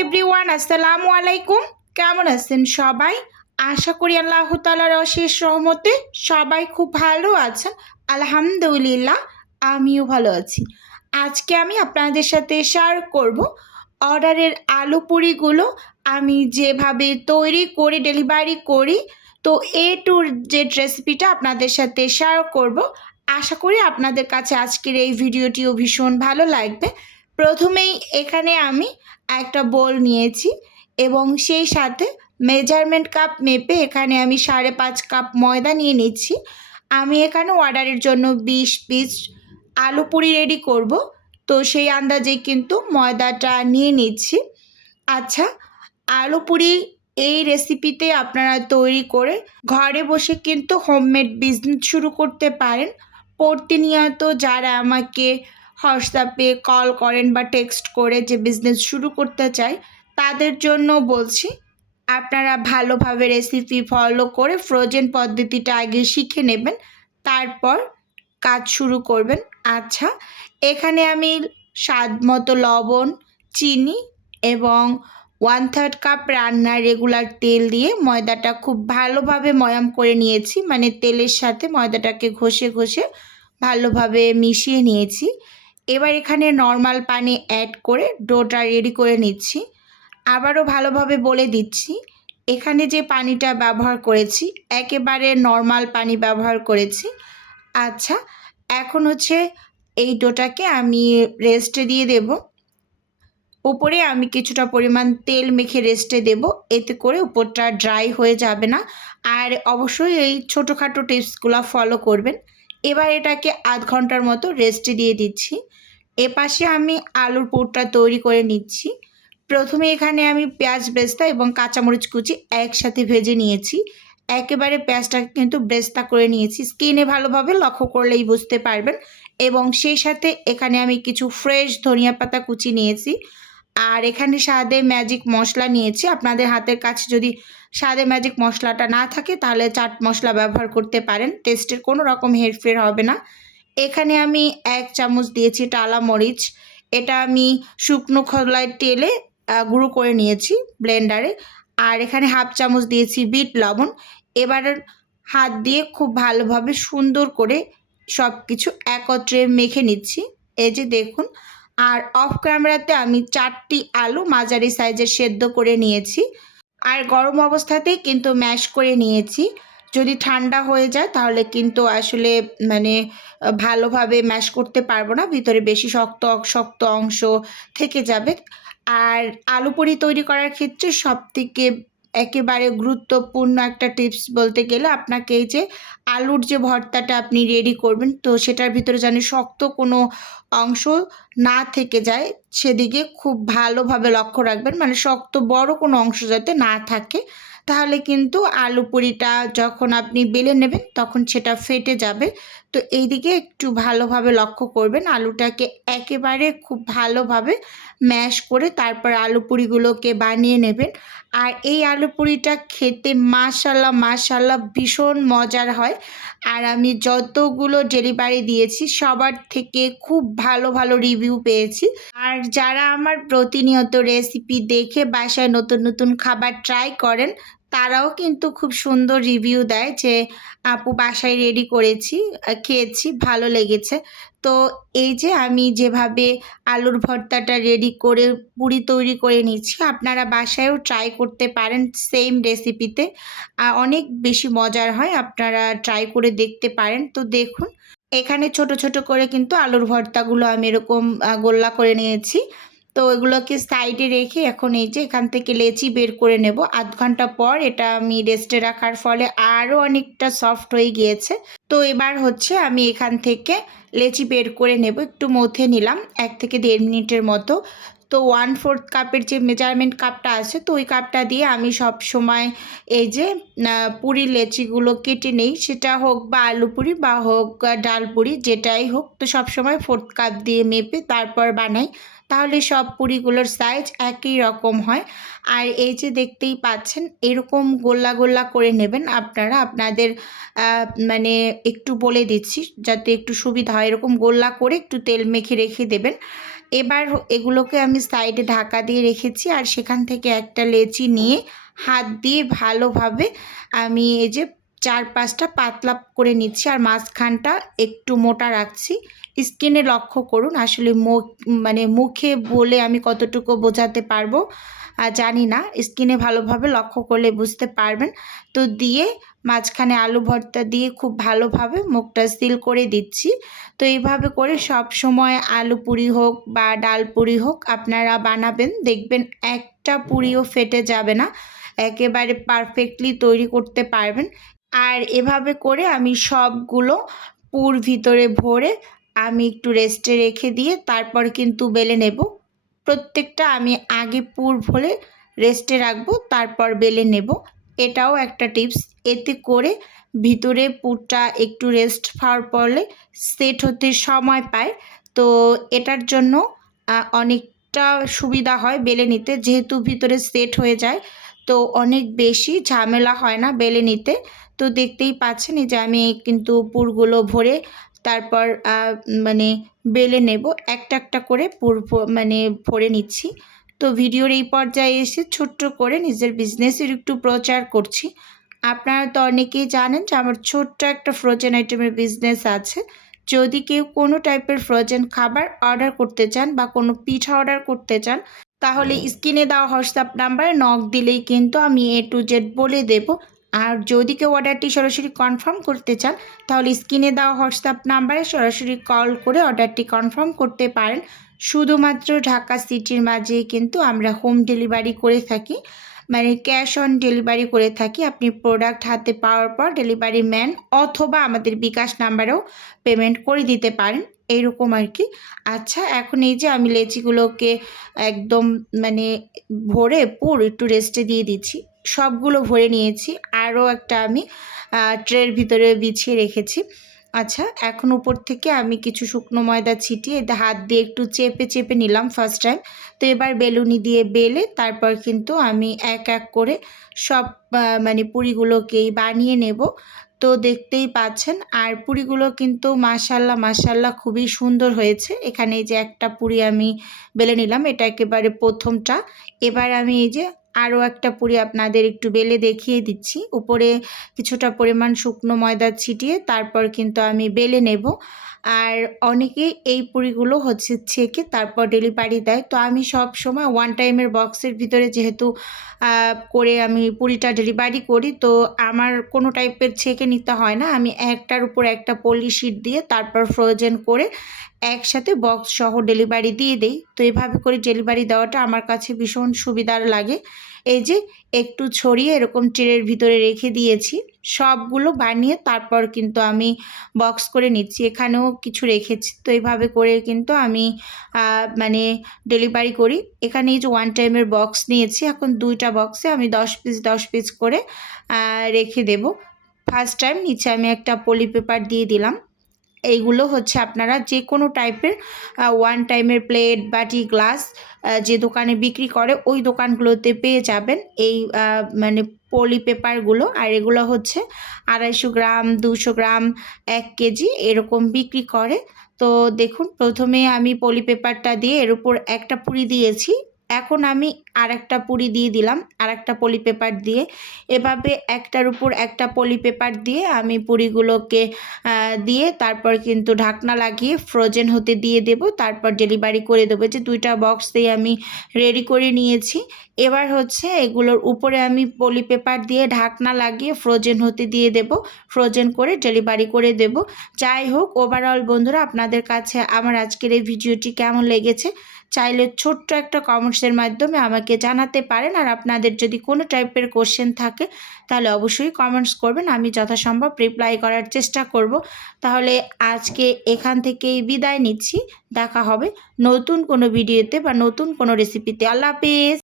Everyone, আসসালামু আলাইকুম। কেমন আছেন সবাই? আশা করি আল্লাহ তাআলার অশেষ রহমতে সবাই খুব ভালো আছেন। আলহামদুলিল্লাহ, আমিও ভালো আছি। আজকে আমি আপনাদের সাথে শেয়ার করব অর্ডারের আলু পুরিগুলো আমি যেভাবে তৈরি করে ডেলিভারি করি। তো এ টু জেড রেসিপিটা আপনাদের সাথে শেয়ার করব। আশা করি আপনাদের কাছে আজকের এই ভিডিওটিও ভীষণ ভালো লাগবে। প্রথমেই এখানে আমি একটা বোল নিয়েছি এবং সেই সাথে মেজারমেন্ট কাপ মেপে এখানে আমি 5.5 কাপ ময়দা নিয়ে নিচ্ছি। আমি এখানে অর্ডারের জন্য 20 পিস আলু পুরি রেডি করব, তো সেই আন্দাজেই কিন্তু ময়দাটা নিয়ে নিচ্ছি। আচ্ছা, আলু পুরি এই রেসিপিতে আপনারা তৈরি করে ঘরে বসে কিন্তু হোমমেড বিজনেস শুরু করতে পারেন। প্রতিনিয়ত যারা আমাকে হোয়াটসঅ্যাপে কল করেন বা টেক্সট করে যে বিজনেস শুরু করতে চায়, তাদের জন্য বলছি আপনারা ভালোভাবে রেসিপি ফলো করে ফ্রোজেন পদ্ধতিটা আগে শিখে নেবেন, তারপর কাজ শুরু করবেন। আচ্ছা, এখানে আমি স্বাদ মতো লবণ, চিনি এবং 1/3 কাপ রান্নার রেগুলার তেল দিয়ে ময়দাটা খুব ভালোভাবে ময়াম করে নিয়েছি, মানে তেলের সাথে ময়দাটাকে ঘষে ঘষে ভালোভাবে মিশিয়ে নিয়েছি। এবার এখানে নর্মাল পানি অ্যাড করে ডোটা রেডি করে নিচ্ছি। আবারও ভালোভাবে বলে দিচ্ছি, এখানে যে পানিটা ব্যবহার করেছি একেবারে নর্মাল পানি ব্যবহার করেছি। আচ্ছা, এখন হচ্ছে এই ডোটাকে আমি রেস্টে দিয়ে দেব। উপরে আমি কিছুটা পরিমাণ তেল মেখে রেস্টে দেব, এতে করে উপরটা ড্রাই হয়ে যাবে না। আর অবশ্যই এই ছোটোখাটো টিপসগুলো ফলো করবেন। এবার এটাকে আধ ঘন্টার মতো রেস্টে দিয়ে দিচ্ছি। এপাশে আমি আলুর পুরটা তৈরি করে নিচ্ছি। প্রথমে এখানে আমি পেঁয়াজ বেরেস্তা এবং কাঁচামরিচ কুচি একসাথে ভেজে নিয়েছি। একেবারে পেঁয়াজটাকে কিন্তু বেরেস্তা করে নিয়েছি, স্কিনে ভালোভাবে লক্ষ্য করলেই বুঝতে পারবেন। এবং সেই সাথে এখানে আমি কিছু ফ্রেশ ধনিয়া পাতা কুচি নিয়েছি। আর এখানে স্বাদে ম্যাজিক মশলা নিয়েছি। আপনাদের হাতের কাছে যদি স্বাদে ম্যাজিক মশলাটা না থাকে তাহলে চাট মশলা ব্যবহার করতে পারেন, টেস্টের কোনো রকম হেরফের হবে না। এখানে আমি 1 চামচ দিয়েছি টালা মরিচ, এটা আমি শুকনো খোলায় তেলে গুঁড়ো করে নিয়েছি ব্লেন্ডারে। আর এখানে 1/2 চামচ দিয়েছি বিট লবণ। এবার হাত দিয়ে খুব ভালোভাবে সুন্দর করে সব কিছু একত্রে মেখে নিচ্ছি, এই যে দেখুন। আর অফ ক্যামেরাতে আমি 4টি আলু মাঝারি সাইজের সেদ্ধ করে নিয়েছি। আর গরম অবস্থাতেই কিন্তু ম্যাশ করে নিয়েছি। যদি ঠান্ডা হয়ে যায় তাহলে কিন্তু আসলে মানে ভালোভাবে ম্যাশ করতে পারবো না, ভিতরে বেশি শক্ত শক্ত অংশ থেকে যাবে। আর আলু পুরি তৈরি করার ক্ষেত্রে সবথেকে একেবারে গুরুত্বপূর্ণ একটা টিপস বলতে গেলে, আপনাকে এই যে আলুর যে ভর্তাটা আপনি রেডি করবেন, তো সেটার ভিতরে যেন শক্ত কোনো অংশ না থেকে যায় সেদিকে খুব ভালোভাবে লক্ষ্য রাখবেন, মানে শক্ত বড় কোনো অংশ যাতে না থাকে। তাহলে কিন্তু আলু পুরিটা যখন আপনি বেলে নেবেন তখন সেটা ফেটে যাবে। তো এই দিকে একটু ভালোভাবে লক্ষ্য করবেন। আলুটাকে একেবারে খুব ভালোভাবে ম্যাশ করে তারপর আলু পুরিগুলোকে বানিয়ে নেবেন। আর এই আলু পুরিটা খেতে মাশাআল্লাহ মাশাআল্লাহ ভীষণ মজার হয়। আর আমি যতগুলো ডেলিভারি দিয়েছি সবার থেকে খুব ভালো ভালো রিভিউ পেয়েছি। আর যারা আমার প্রতিনিয়ত রেসিপি দেখে বাসায় নতুন নতুন খাবার ট্রাই করেন, তারাও কিন্তু খুব সুন্দর রিভিউ দেয় যে আপু বাসায় রেডি করেছি, খেয়েছি, ভালো লেগেছে। তো এই যে আমি যেভাবে আলুর ভর্তাটা রেডি করে পুরি তৈরি করে নিচ্ছি, আপনারা বাসায়ও ট্রাই করতে পারেন সেম রেসিপিতে। অনেক বেশি মজার হয়, আপনারা ট্রাই করে দেখতে পারেন। তো দেখুন, এখানে ছোট ছোট করে কিন্তু আলুর ভর্তাগুলো আমি এরকম গোল্লা করে নিয়েছি। তো এগুলোকে সাইডে রেখে এখন এই যে এখান থেকে লেচি বের করে নেব। আধ ঘন্টা পর এটা আমি রেস্টে রাখার ফলে আরও অনেকটা সফট হয়ে গিয়েছে। তো এবার হচ্ছে আমি এখান থেকে লেচি বের করে নেব, একটু মথে নিলাম 1 থেকে 1.5 মিনিটের মতো। তো 1/4 কাপের যে মেজারমেন্ট কাপটা আছে, তো ওই কাপটা দিয়ে আমি সব সময় এই যে পুরি লেচিগুলো কেটে নেই, সেটা হোক বা আলু পুরি বা হোক ডাল পুরি, যেটাই হোক। তো সব সময় 4 কাপ দিয়ে মেপে তারপর বানাই, তাহলে সব পুরিগুলোর সাইজ একই রকম হয়। আর এই যে দেখতেই পাচ্ছেন এরকম গোল্লা গোল্লা করে নেবেন আপনারা। আপনাদের মানে একটু বলে দিচ্ছি যাতে একটু সুবিধা হয়, এরকম গোল্লা করে একটু তেল মেখে রেখে দেবেন। এবার এগুলোকে আমি সাইডে ঢাকা দিয়ে রেখেছি, আর সেখান থেকে একটা লেচি নিয়ে হাত দিয়ে ভালোভাবে আমি এই যে 4-5টা পাতলা করে নিচ্ছি, আর মাঝখানটা একটু মোটা রাখছি। স্কিনে লক্ষ্য করুন, আসলে মুখে বলে আমি কতটুকু বোঝাতে পারবো জানি না, স্কিনে ভালোভাবে লক্ষ্য করলে বুঝতে পারবেন। তো দিয়ে মাঝখানে আলু ভর্তা দিয়ে খুব ভালোভাবে মুখটা সিল করে দিচ্ছি। তো এইভাবে করে সব সময় আলু পুরি হোক বা ডাল পুরি হোক আপনারা বানাবেন, দেখবেন একটা পুরিও ফেটে যাবে না, একেবারে পারফেক্টলি তৈরি করতে পারবেন। আর এভাবে করে আমি সবগুলো পুর ভিতরে ভরে আমি একটু রেস্টে রেখে দিয়ে তারপর কিন্তু বেলে নেব। প্রত্যেকটা আমি আগে পুর ভরে রেস্টে রাখবো, তারপর বেলে নেব। এটাও একটা টিপস, এতে করে ভিতরে পুরটা একটু রেস্ট পাওয়ার পরে সেট হতে সময় পায়। তো এটার জন্য অনেকটা সুবিধা হয় বেলে নিতে, যেহেতু ভিতরে সেট হয়ে যায়, তো অনেক বেশি ঝামেলা হয় না বেলে নিতে। তো দেখতেই পাচ্ছেন এই যে আমি কিন্তু পুরগুলো ভরে তারপর বেলে নেব, একটা একটা করে পুর ভরে নিচ্ছি। তো ভিডিওর এই পর্যায়ে এসে ছোট্ট করে নিজের বিজনেসের একটু প্রচার করছি। আপনারা তো অনেকেই জানেন যে আমার ছোট্ট একটা ফ্রোজেন আইটেমের বিজনেস আছে। যদি কেউ কোনো টাইপের ফ্রোজেন খাবার অর্ডার করতে চান বা কোনো পিঠা অর্ডার করতে চান, তাহলে স্ক্রিনে দেওয়া হোয়াটসঅ্যাপ নাম্বারে নক দিলেই কিন্তু আমি A to Z বলে দেব। আর যদি কেউ অর্ডারটি সরাসরি কনফার্ম করতে চান, তাহলে স্ক্রিনে দেওয়া হোয়াটসঅ্যাপ নাম্বারে সরাসরি কল করে অর্ডারটি কনফার্ম করতে পারেন। শুধুমাত্র ঢাকা সিটির মাঝেই কিন্তু আমরা হোম ডেলিভারি করে থাকি, ক্যাশ অন ডেলিভারি করে থাকি। আপনি প্রোডাক্ট হাতে পাওয়ার পর ডেলিভারি ম্যান অথবা আমাদের বিকাশ নাম্বারেও পেমেন্ট করে দিতে পারেন, এইরকম আর কি। আচ্ছা, এখন এই যে আমি লেচিগুলোকে একদম ভরে পুর একটু রেস্টে দিয়ে দিচ্ছি। সবগুলো ভরে নিয়েছি, আরও একটা আমি ট্রের ভিতরে বিছিয়ে রেখেছি। আচ্ছা, এখন উপর থেকে আমি কিছু শুকনো ময়দা ছিটিয়ে হাত দিয়ে একটু চেপে চেপে নিলাম ফার্স্ট টাইম। তো এবার বেলুনি দিয়ে বেলে তারপর কিন্তু আমি এক এক করে সব পুরিগুলোকেই বানিয়ে নেব। তো দেখতেই পাচ্ছেন, আর পুরিগুলো কিন্তু মাশাল্লাহ খুবই সুন্দর হয়েছে। এখানে এই যে একটা পুরি আমি বেলে নিলাম, এটা একেবারে প্রথমটা। এবার আমি এই যে আরও একটা পুরি আপনাদের একটু বেলে দেখিয়ে দিচ্ছি। উপরে কিছুটা পরিমাণ শুকনো ময়দা ছিটিয়ে তারপর কিন্তু আমি বেলে নেব। আর অনেকেই এই পুরিগুলো ছেঁকে তারপর ডেলিভারি দেয়। তো আমি সব সময় ওয়ান টাইমের বক্সের ভিতরে যেহেতু করে আমি পুরিটা ডেলিভারি করি, তো আমার কোনো টাইপের ছেঁকে নিতে হয় না। আমি একটার উপর একটা পলি শিট দিয়ে তারপর ফ্রোজেন করে একসাথে বক্স সহ ডেলিভারি দিয়ে দেই। তো এভাবে করে ডেলিভারি দেওয়াটা আমার কাছে ভীষণ সুবিধার লাগে। এই যে একটু ছড়িয়ে এরকম ট্রের ভিতরে রেখে দিয়েছি, সবগুলো বানিয়ে তারপর কিন্তু আমি বক্স করে নিচ্ছি। এখানেও কিছু রেখেছি। তো এইভাবে করে কিন্তু আমি ডেলিভারি করি। এখানে এই যে ওয়ান টাইমের বক্স নিয়েছি, এখন 2টা বক্সে আমি 10 পিস করে রেখে দেব। ফার্স্ট টাইম নিচে আমি একটা পলি পেপার দিয়ে দিলাম। এইগুলো আপনারা যে কোনো টাইপের ওয়ান টাইমের প্লেট, বাটি, গ্লাস যে দোকানে বিক্রি করে ওই দোকানগুলোতে পেয়ে যাবেন এই পলি পেপারগুলো। আর এগুলো 250 গ্রাম, 200 গ্রাম, 1 কেজি এরকম বিক্রি করে। তো দেখুন, প্রথমে আমি পলি পেপারটা দিয়ে এর উপর একটা পুরি দিয়েছি, এখন আমি আরেকটা পুরি দিয়ে দিলাম আরেকটা পলি পেপার দিয়ে। এভাবে একটার উপর একটা পলি পেপার দিয়ে আমি পুরিগুলোকে দিয়ে তারপর কিন্তু ঢাকনা লাগিয়ে ফ্রোজেন হতে দিয়ে দেব, তারপর ডেলিভারি করে দেবো। যে 2টা বক্সেই আমি রেডি করে নিয়েছি। এবার এগুলোর উপরে আমি পলি পেপার দিয়ে ঢাকনা লাগিয়ে ফ্রোজেন হতে দিয়ে দেব, ফ্রোজেন করে ডেলিভারি করে দেব। যাই হোক, ওভারঅল বন্ধুরা, আপনাদের কাছে আমার আজকের এই ভিডিওটি কেমন লেগেছে চাইলে ছোট্ট একটা কমেন্টসের মাধ্যমে আমাকে জানাতে পারেন। আর আপনাদের যদি কোনো টাইপের কোশ্চেন থাকে তাহলে অবশ্যই কমেন্টস করবেন, আমি যথাসম্ভব রিপ্লাই করার চেষ্টা করব। তাহলে আজকে এখান থেকেই বিদায় নিচ্ছি, দেখা হবে নতুন কোনো ভিডিওতে বা নতুন কোনো রেসিপিতে। আল্লাহ হাফেজ।